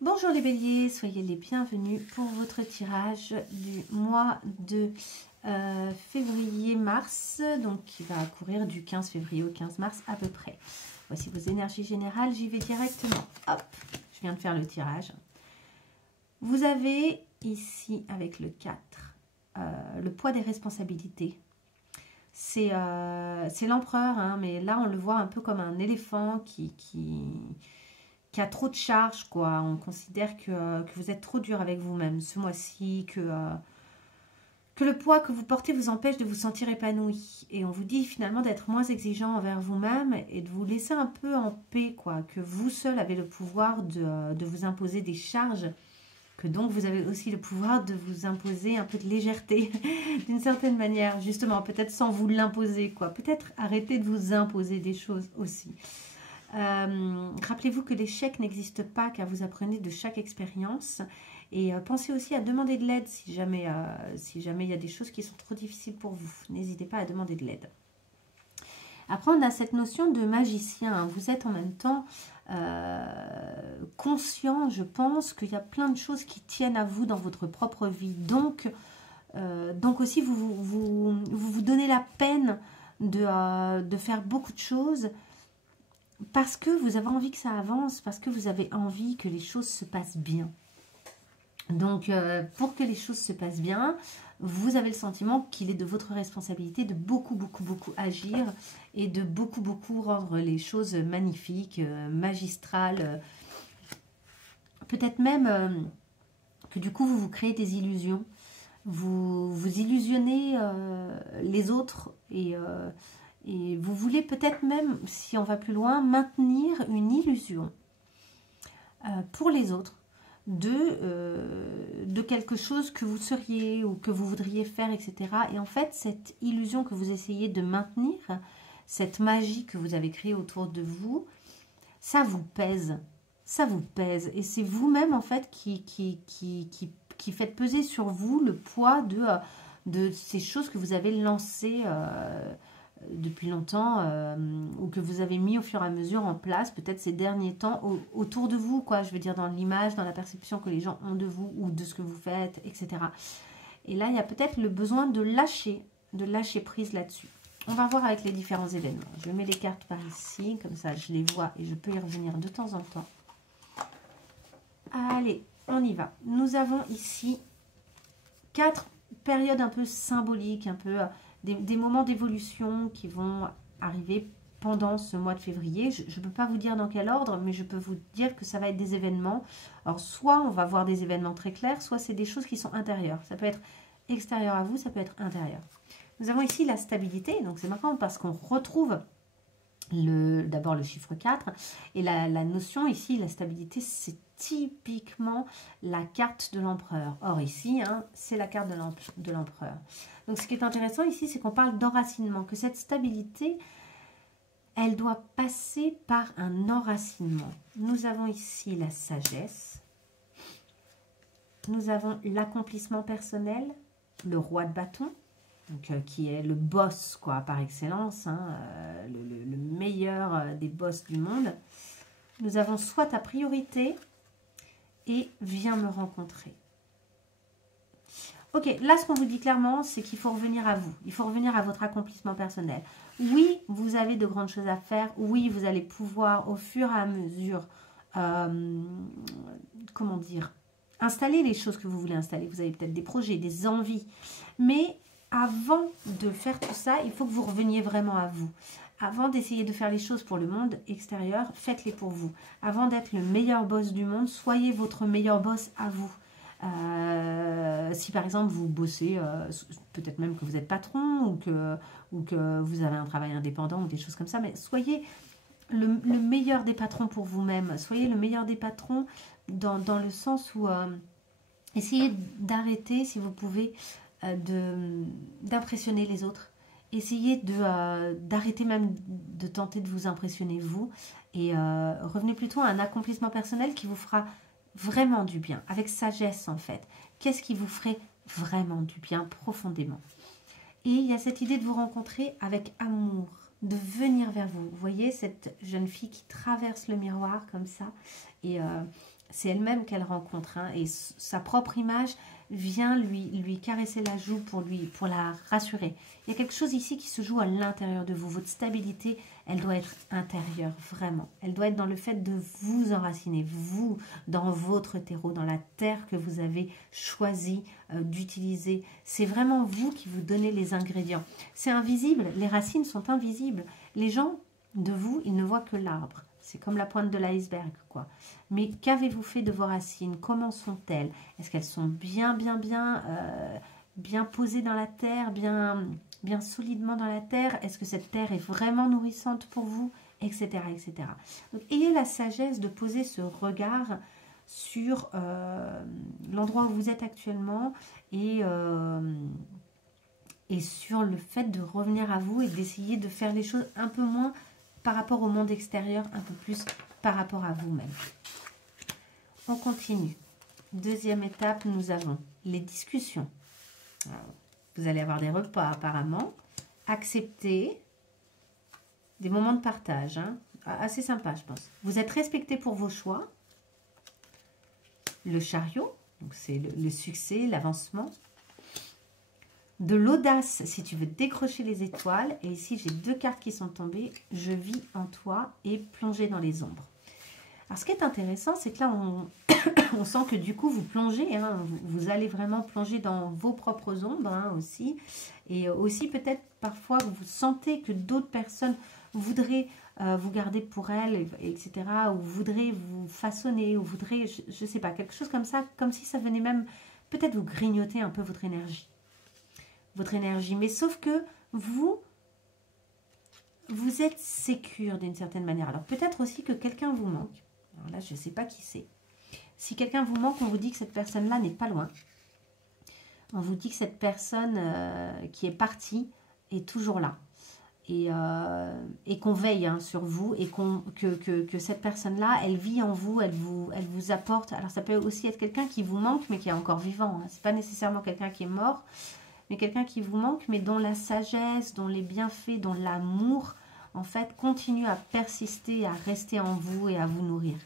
Bonjour les béliers, soyez les bienvenus pour votre tirage du mois de février-mars, donc qui va courir du 15 février au 15 mars à peu près. Voici vos énergies générales, j'y vais directement. Hop, je viens de faire le tirage. Vous avez ici avec le 4, le poids des responsabilités. C'est l'empereur, hein, mais là on le voit un peu comme un éléphant qui a trop de charges, quoi. On considère que vous êtes trop dur avec vous-même ce mois-ci, que le poids que vous portez vous empêche de vous sentir épanoui. Et on vous dit finalement d'être moins exigeant envers vous-même et de vous laisser un peu en paix, quoi. Que vous seul avez le pouvoir de vous imposer des charges, que donc vous avez aussi le pouvoir de vous imposer un peu de légèreté, d'une certaine manière, justement, peut-être sans vous l'imposer, quoi. Peut-être arrêter de vous imposer des choses aussi. Rappelez-vous que l'échec n'existe pas car vous apprenez de chaque expérience et pensez aussi à demander de l'aide si jamais il y a des choses qui sont trop difficiles pour vous. N'hésitez pas à demander de l'aide. Après, on a cette notion de magicien. Vous êtes en même temps conscient, je pense, qu'il y a plein de choses qui tiennent à vous dans votre propre vie. Donc aussi, vous donnez la peine de faire beaucoup de choses parce que vous avez envie que ça avance, parce que vous avez envie que les choses se passent bien. Donc, pour que les choses se passent bien, vous avez le sentiment qu'il est de votre responsabilité de beaucoup agir et de beaucoup rendre les choses magnifiques, magistrales. Peut-être même que du coup, vous vous créez des illusions. Vous illusionnez les autres et vous voulez peut-être même, si on va plus loin, maintenir une illusion pour les autres de quelque chose que vous seriez ou que vous voudriez faire, etc. Et en fait, cette illusion que vous essayez de maintenir, cette magie que vous avez créée autour de vous, ça vous pèse. Ça vous pèse. Et c'est vous-même, en fait, qui faites peser sur vous le poids de ces choses que vous avez lancées depuis longtemps ou que vous avez mis au fur et à mesure en place peut-être ces derniers temps autour de vous, quoi, je veux dire dans l'image, dans la perception que les gens ont de vous ou de ce que vous faites, etc. Et là, il y a peut-être le besoin de lâcher prise là-dessus. On va voir avec les différents événements. Je mets les cartes par ici, comme ça je les vois et je peux y revenir de temps en temps. Allez, on y va. Nous avons ici 4 périodes un peu symboliques, un peu des moments d'évolution qui vont arriver pendant ce mois de février. Je ne peux pas vous dire dans quel ordre, mais je peux vous dire que ça va être des événements. Alors, soit on va voir des événements très clairs, soit c'est des choses qui sont intérieures. Ça peut être extérieur à vous, ça peut être intérieur. Nous avons ici la stabilité, donc c'est marrant parce qu'on retrouve d'abord le chiffre 4, et la notion ici, la stabilité, c'est typiquement la carte de l'empereur. Or ici, hein, c'est la carte de l'empereur. Donc ce qui est intéressant ici, c'est qu'on parle d'enracinement, que cette stabilité, elle doit passer par un enracinement. Nous avons ici la sagesse, nous avons l'accomplissement personnel, le roi de bâton, donc, qui est le boss, quoi, par excellence, hein, le meilleur des boss du monde. Nous avons soit ta priorité et viens me rencontrer. Ok, là ce qu'on vous dit clairement, c'est qu'il faut revenir à vous, il faut revenir à votre accomplissement personnel. Oui, vous avez de grandes choses à faire, oui, vous allez pouvoir au fur et à mesure, comment dire, installer les choses que vous voulez installer. Vous avez peut-être des projets, des envies, mais avant de faire tout ça, il faut que vous reveniez vraiment à vous. Avant d'essayer de faire les choses pour le monde extérieur, faites-les pour vous. Avant d'être le meilleur boss du monde, soyez votre meilleur boss à vous. Si par exemple vous bossez, peut-être même que vous êtes patron ou que vous avez un travail indépendant ou des choses comme ça, mais soyez le meilleur des patrons pour vous-même. Soyez le meilleur des patrons dans le sens où essayez d'arrêter, si vous pouvez, d'impressionner les autres. Essayez d'arrêter même de tenter de vous impressionner vous et revenez plutôt à un accomplissement personnel qui vous fera vraiment du bien, avec sagesse en fait. Qu'est-ce qui vous ferait vraiment du bien profondément? Et il y a cette idée de vous rencontrer avec amour, de venir vers vous. Vous voyez cette jeune fille qui traverse le miroir comme ça et c'est elle-même qu'elle rencontre, hein, et sa propre image vient lui caresser la joue pour la rassurer. Il y a quelque chose ici qui se joue à l'intérieur de vous. Votre stabilité, elle doit être intérieure, vraiment. Elle doit être dans le fait de vous enraciner, vous, dans votre terreau, dans la terre que vous avez choisi d'utiliser. C'est vraiment vous qui vous donnez les ingrédients. C'est invisible, les racines sont invisibles. Les gens de vous, ils ne voient que l'arbre. C'est comme la pointe de l'iceberg, quoi. Mais qu'avez-vous fait de vos racines? Comment sont-elles? Est-ce qu'elles sont bien posées dans la terre, bien solidement dans la terre? Est-ce que cette terre est vraiment nourrissante pour vous? Etc. etc. Donc, ayez la sagesse de poser ce regard sur l'endroit où vous êtes actuellement et sur le fait de revenir à vous et d'essayer de faire les choses un peu moins par rapport au monde extérieur, un peu plus par rapport à vous-même. On continue. Deuxième étape, nous avons les discussions. Alors, vous allez avoir des repas apparemment. Accepter des moments de partage. Hein, assez sympa, je pense. Vous êtes respecté pour vos choix. Le chariot, donc c'est le succès, l'avancement. De l'audace, si tu veux décrocher les étoiles. Et ici, j'ai 2 cartes qui sont tombées. Je vis en toi et plonger dans les ombres. Alors, ce qui est intéressant, c'est que là, on sent que du coup, vous plongez. Hein, vous allez vraiment plonger dans vos propres ombres hein, aussi. Et aussi, peut-être, parfois, vous sentez que d'autres personnes voudraient vous garder pour elles, etc. Ou voudraient vous façonner, ou voudraient, je ne sais pas, quelque chose comme ça. Comme si ça venait même, peut-être, vous grignoter un peu votre énergie. Mais sauf que vous êtes sécure d'une certaine manière. Alors peut-être aussi que quelqu'un vous manque. Alors là, je ne sais pas qui c'est. Si quelqu'un vous manque, on vous dit que cette personne-là n'est pas loin. On vous dit que cette personne qui est partie est toujours là. Et qu'on veille hein, sur vous et que cette personne-là, elle vit en vous, elle vous apporte. Alors ça peut aussi être quelqu'un qui vous manque, mais qui est encore vivant. Hein. Ce n'est pas nécessairement quelqu'un qui est mort, mais quelqu'un qui vous manque, mais dont la sagesse, dont les bienfaits, dont l'amour, en fait, continue à persister, à rester en vous et à vous nourrir.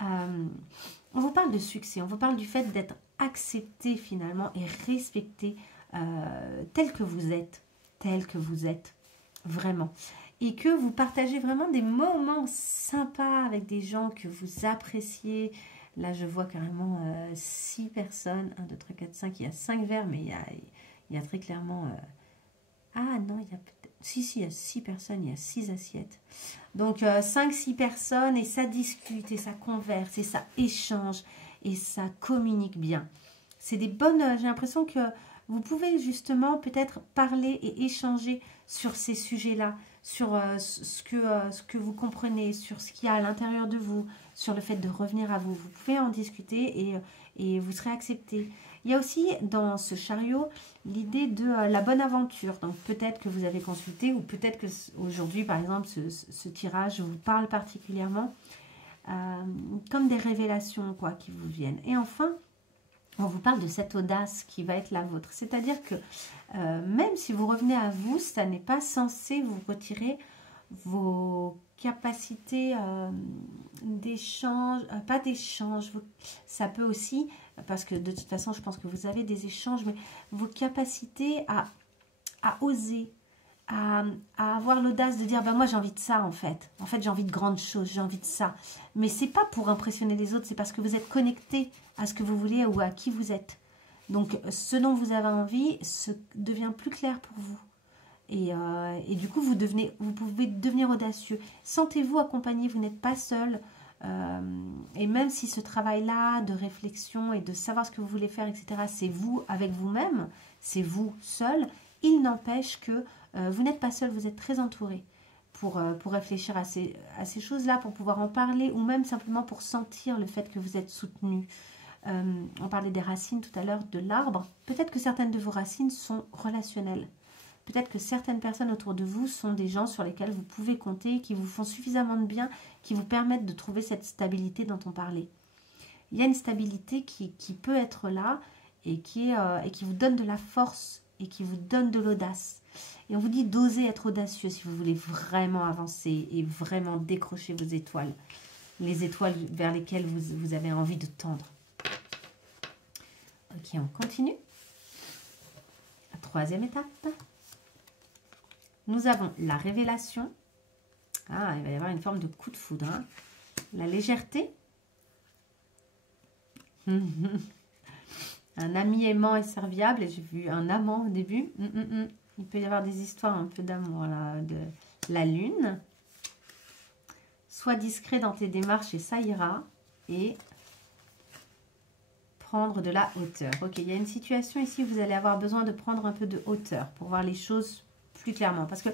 On vous parle de succès, on vous parle du fait d'être accepté finalement et respecté tel que vous êtes, vraiment. Et que vous partagez vraiment des moments sympas avec des gens que vous appréciez. Là, je vois carrément 6 personnes, 1, 2, 3, 4, 5, il y a 5 verres, mais il y a très clairement... Ah non, il y a peut-être... Si, il y a 6 personnes, il y a 6 assiettes. Donc, 5-6 personnes, et ça discute, et ça converse, et ça échange, et ça communique bien. C'est des bonnes... J'ai l'impression que vous pouvez justement peut-être parler et échanger sur ces sujets-là, sur ce que vous comprenez, sur ce qu'il y a à l'intérieur de vous, sur le fait de revenir à vous. Vous pouvez en discuter et vous serez accepté. Il y a aussi dans ce chariot l'idée de la bonne aventure. Donc peut-être que vous avez consulté ou peut-être que aujourd'hui, par exemple, ce tirage vous parle particulièrement comme des révélations quoi, qui vous viennent. Et enfin, on vous parle de cette audace qui va être la vôtre. C'est-à-dire que même si vous revenez à vous, ça n'est pas censé vous retirer vos capacités d'échange, pas d'échange, ça peut aussi, parce que de toute façon je pense que vous avez des échanges, mais vos capacités à oser, à avoir l'audace de dire, ben moi j'ai envie de ça en fait j'ai envie de grandes choses, j'ai envie de ça, mais c'est pas pour impressionner les autres, c'est parce que vous êtes connecté à ce que vous voulez ou à qui vous êtes. Donc ce dont vous avez envie devient plus clair pour vous. Et du coup, vous pouvez devenir audacieux. Sentez-vous accompagné, vous n'êtes pas seul. Et même si ce travail-là de réflexion et de savoir ce que vous voulez faire, etc., c'est vous avec vous-même, c'est vous seul, il n'empêche que vous n'êtes pas seul, vous êtes très entouré pour réfléchir à ces choses-là, pour pouvoir en parler ou même simplement pour sentir le fait que vous êtes soutenu. On parlait des racines tout à l'heure, de l'arbre. Peut-être que certaines de vos racines sont relationnelles. Peut-être que certaines personnes autour de vous sont des gens sur lesquels vous pouvez compter, qui vous font suffisamment de bien, qui vous permettent de trouver cette stabilité dont on parlait. Il y a une stabilité qui peut être là et qui vous donne de la force et qui vous donne de l'audace. Et on vous dit d'oser être audacieux si vous voulez vraiment avancer et vraiment décrocher vos étoiles. les étoiles vers lesquelles vous avez envie de tendre. Ok, on continue. La troisième étape. Nous avons la révélation. Ah, il va y avoir une forme de coup de foudre. Hein. La légèreté. Un ami aimant et serviable. J'ai vu un amant au début. Il peut y avoir des histoires un peu d'amour là. De la lune. Sois discret dans tes démarches et ça ira. Et prendre de la hauteur. Ok, il y a une situation ici où vous allez avoir besoin de prendre un peu de hauteur pour voir les choses plus clairement. Parce que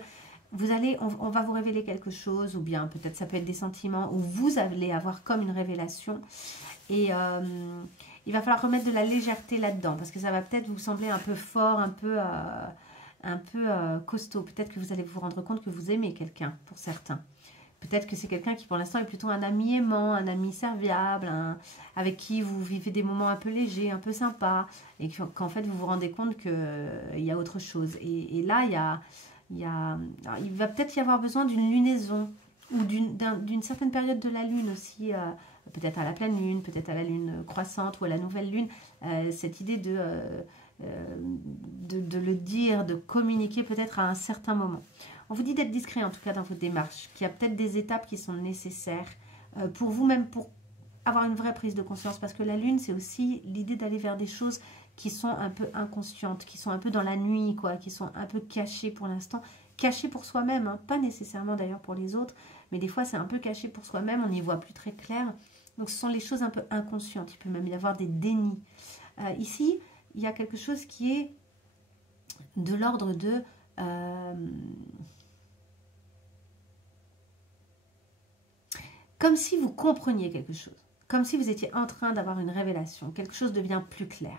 vous allez, on va vous révéler quelque chose, ou bien peut-être ça peut être des sentiments, ou vous allez avoir comme une révélation. Et il va falloir remettre de la légèreté là-dedans, parce que ça va peut-être vous sembler un peu fort, un peu costaud. Peut-être que vous allez vous rendre compte que vous aimez quelqu'un, pour certains. Peut-être que c'est quelqu'un qui pour l'instant est plutôt un ami aimant, un ami serviable, avec qui vous vivez des moments un peu légers, un peu sympas, et qu'en fait vous vous rendez compte qu'il y a autre chose. Et là, il va peut-être y avoir besoin d'une lunaison, ou d'une certaine période de la lune aussi, peut-être à la pleine lune, peut-être à la lune croissante ou à la nouvelle lune, cette idée de le dire, de communiquer peut-être à un certain moment. On vous dit d'être discret en tout cas dans vos démarches, qu'il y a peut-être des étapes qui sont nécessaires pour vous-même, pour avoir une vraie prise de conscience. Parce que la lune, c'est aussi l'idée d'aller vers des choses qui sont un peu inconscientes, qui sont un peu dans la nuit, quoi, qui sont un peu cachées pour l'instant. Cachées pour soi-même, hein, pas nécessairement d'ailleurs pour les autres, mais des fois c'est un peu caché pour soi-même, on n'y voit plus très clair. Donc ce sont les choses un peu inconscientes, il peut même y avoir des dénis. Ici, il y a quelque chose qui est de l'ordre de... comme si vous compreniez quelque chose, comme si vous étiez en train d'avoir une révélation, quelque chose devient plus clair.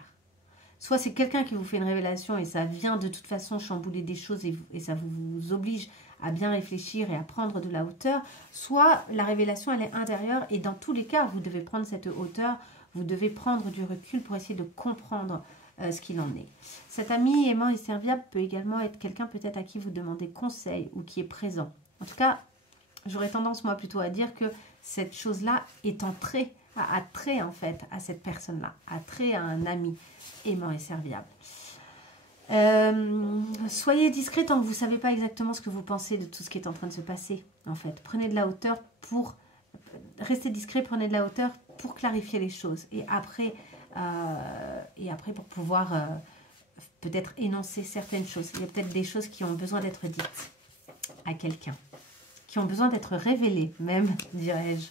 Soit c'est quelqu'un qui vous fait une révélation et ça vient de toute façon chambouler des choses et ça vous oblige à bien réfléchir et à prendre de la hauteur, soit la révélation elle est intérieure et dans tous les cas vous devez prendre cette hauteur, vous devez prendre du recul pour essayer de comprendre ce qu'il en est. Cet ami aimant et serviable peut également être quelqu'un peut-être à qui vous demandez conseil ou qui est présent. En tout cas, j'aurais tendance moi plutôt à dire que cette chose-là est entrée, a trait en fait à cette personne-là, a trait à un ami aimant et serviable. Soyez discret tant que vous ne savez pas exactement ce que vous pensez de tout ce qui est en train de se passer en fait. Prenez de la hauteur pour rester discret, prenez de la hauteur pour clarifier les choses et après pour pouvoir peut-être énoncer certaines choses. Il y a peut-être des choses qui ont besoin d'être dites à quelqu'un, qui ont besoin d'être révélées même, dirais-je.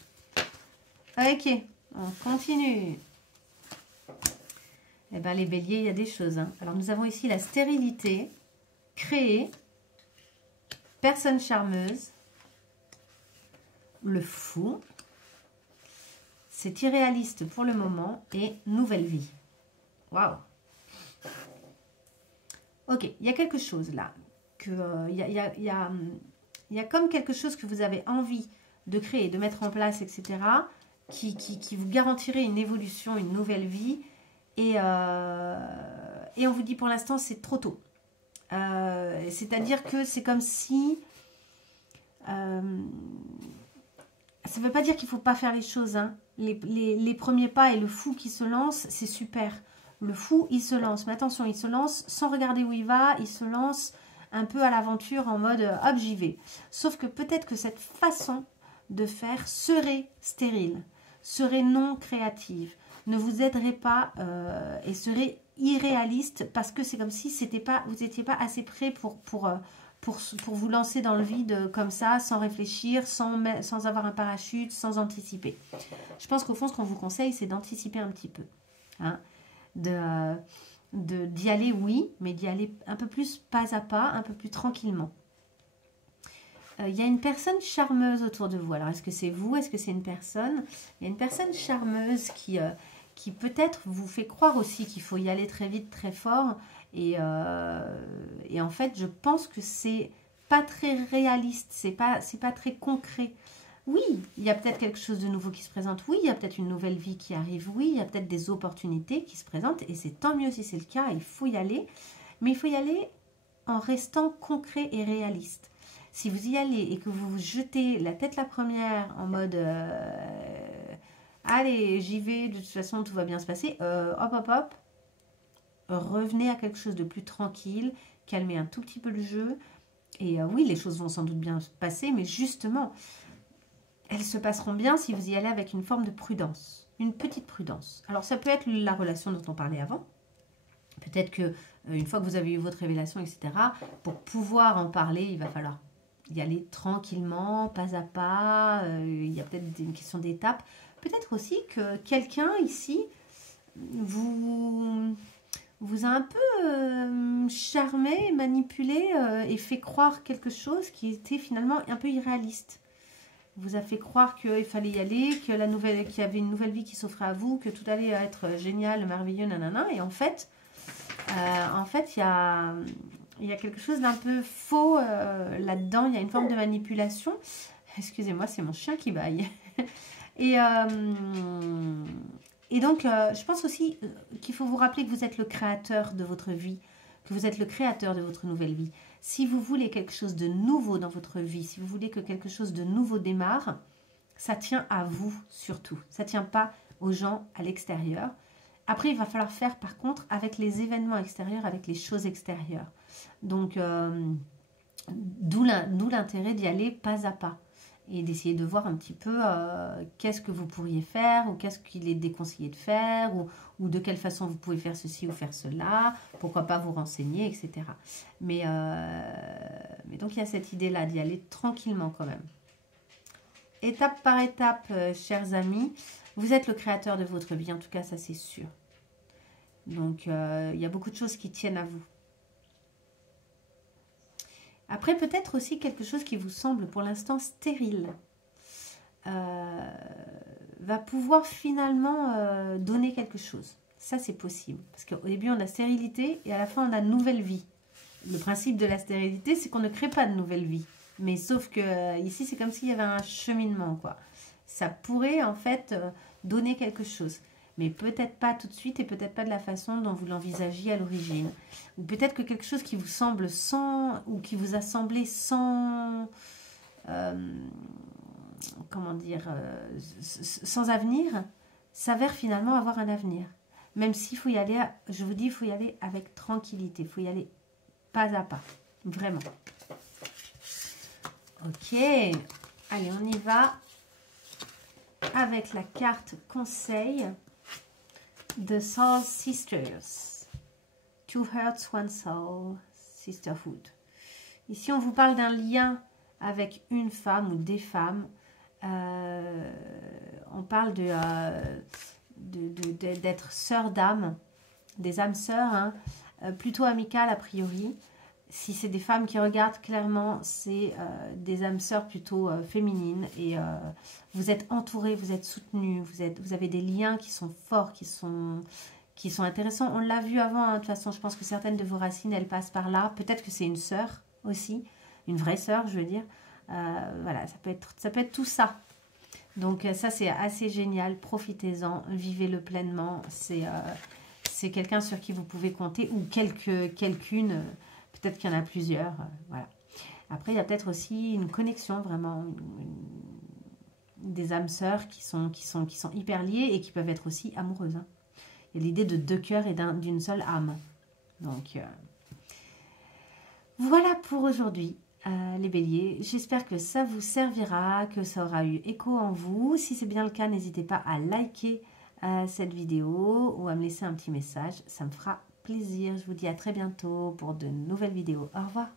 Ok, on continue. Eh bien, les béliers, il y a des choses. Hein. Alors, nous avons ici la stérilité, créer, personne charmeuse, le fou, c'est irréaliste pour le moment et nouvelle vie. Waouh. Ok, il y a quelque chose là. Il y a comme quelque chose que vous avez envie de créer, de mettre en place, etc., qui vous garantirait une évolution, une nouvelle vie. Et on vous dit pour l'instant c'est trop tôt. C'est-à-dire que c'est comme si... ça ne veut pas dire qu'il ne faut pas faire les choses. Hein. Les premiers pas et le fou qui se lance, c'est super. Le fou, il se lance. Mais attention, il se lance sans regarder où il va. Il se lance un peu à l'aventure en mode hop, j'y vais. Sauf que peut-être que cette façon de faire serait stérile, serait non créative, ne vous aiderait pas et serait irréaliste parce que c'est comme si vous n'étiez pas assez prêt pour vous lancer dans le vide comme ça, sans réfléchir, sans avoir un parachute, sans anticiper. Je pense qu'au fond, ce qu'on vous conseille, c'est d'anticiper un petit peu. Hein, d'y aller, oui, mais d'y aller un peu plus pas à pas, un peu plus tranquillement. Il y a une personne charmeuse autour de vous. Alors, est-ce que c'est vous? Est-ce que c'est une personne? Il y a une personne charmeuse qui peut-être vous fait croire aussi qu'il faut y aller très vite, très fort. Et en fait, je pense que c'est pas très réaliste. C'est pas très concret. Oui, il y a peut-être quelque chose de nouveau qui se présente. Oui, il y a peut-être une nouvelle vie qui arrive. Oui, il y a peut-être des opportunités qui se présentent. Et c'est tant mieux si c'est le cas. Il faut y aller. Mais il faut y aller en restant concret et réaliste. Si vous y allez et que vous vous jetez la tête la première en mode allez, j'y vais, de toute façon tout va bien se passer, hop hop hop, revenez à quelque chose de plus tranquille, calmez un tout petit peu le jeu. Et oui, les choses vont sans doute bien se passer, mais justement, elles se passeront bien si vous y allez avec une forme de prudence, une petite prudence. Alors ça peut être la relation dont on parlait avant. Peut-être que une fois que vous avez eu votre révélation, etc., pour pouvoir en parler, il va falloir y aller tranquillement, pas à pas. Il y a peut-être une question d'étape. Peut-être aussi que quelqu'un ici vous a un peu charmé, manipulé et fait croire quelque chose qui était finalement un peu irréaliste. Vous a fait croire qu'il fallait y aller, qu'il y avait une nouvelle vie qui s'offrait à vous, que tout allait être génial, merveilleux, nanana. Et en fait, il y a quelque chose d'un peu faux là-dedans. Il y a une forme de manipulation. Excusez-moi, c'est mon chien qui bâille. Et donc, je pense aussi qu'il faut vous rappeler que vous êtes le créateur de votre vie, que vous êtes le créateur de votre nouvelle vie. Si vous voulez quelque chose de nouveau dans votre vie, si vous voulez que quelque chose de nouveau démarre, ça tient à vous surtout. Ça ne tient pas aux gens à l'extérieur. Après, il va falloir faire par contre avec les événements extérieurs, avec les choses extérieures. Donc, d'où l'intérêt d'y aller pas à pas. Et d'essayer de voir un petit peu qu'est-ce que vous pourriez faire, ou qu'est-ce qu'il est déconseillé de faire, ou de quelle façon vous pouvez faire ceci ou faire cela, pourquoi pas vous renseigner, etc. Mais donc il y a cette idée-là d'y aller tranquillement quand même. Étape par étape, chers amis, vous êtes le créateur de votre vie, en tout cas ça c'est sûr. Donc il y a beaucoup de choses qui tiennent à vous. Après, peut-être aussi quelque chose qui vous semble pour l'instant stérile va pouvoir finalement donner quelque chose. Ça, c'est possible. Parce qu'au début, on a stérilité et à la fin, on a nouvelle vie. Le principe de la stérilité, c'est qu'on ne crée pas de nouvelle vie. Mais sauf que ici, c'est comme s'il y avait un cheminement, quoi. Ça pourrait, en fait, donner quelque chose. Mais peut-être pas tout de suite et peut-être pas de la façon dont vous l'envisagiez à l'origine. Ou peut-être que quelque chose qui vous semble sans, ou qui vous a semblé sans, comment dire, sans avenir, s'avère finalement avoir un avenir. Même s'il faut y aller, je vous dis, il faut y aller avec tranquillité, il faut y aller pas à pas, vraiment. Ok, allez, on y va avec la carte conseil. The Soul Sisters. Two Hearts, One Soul. Sisterhood. Ici, on vous parle d'un lien avec une femme ou des femmes. On parle d'être sœur d'âme, des âmes sœurs, hein, plutôt amicales a priori. Si c'est des femmes qui regardent, clairement, c'est des âmes sœurs plutôt féminines. Et vous êtes entourés, vous êtes soutenus, vous avez des liens qui sont forts, qui sont intéressants. On l'a vu avant, hein, de toute façon, je pense que certaines de vos racines, elles passent par là. Peut-être que c'est une sœur aussi, une vraie sœur, je veux dire. Voilà, ça peut être tout ça. Donc ça, c'est assez génial. Profitez-en, vivez-le pleinement. C'est quelqu'un sur qui vous pouvez compter ou quelqu'une... Peut-être qu'il y en a plusieurs, voilà. Après, il y a peut-être aussi une connexion, vraiment, des âmes sœurs qui sont hyper liées et qui peuvent être aussi amoureuses. Hein. Il y a l'idée de deux cœurs et d'une seule âme. Donc, voilà pour aujourd'hui, les béliers. J'espère que ça vous servira, que ça aura eu écho en vous. Si c'est bien le cas, n'hésitez pas à liker cette vidéo ou à me laisser un petit message. Ça me fera plaisir. Je vous dis à très bientôt pour de nouvelles vidéos. Au revoir.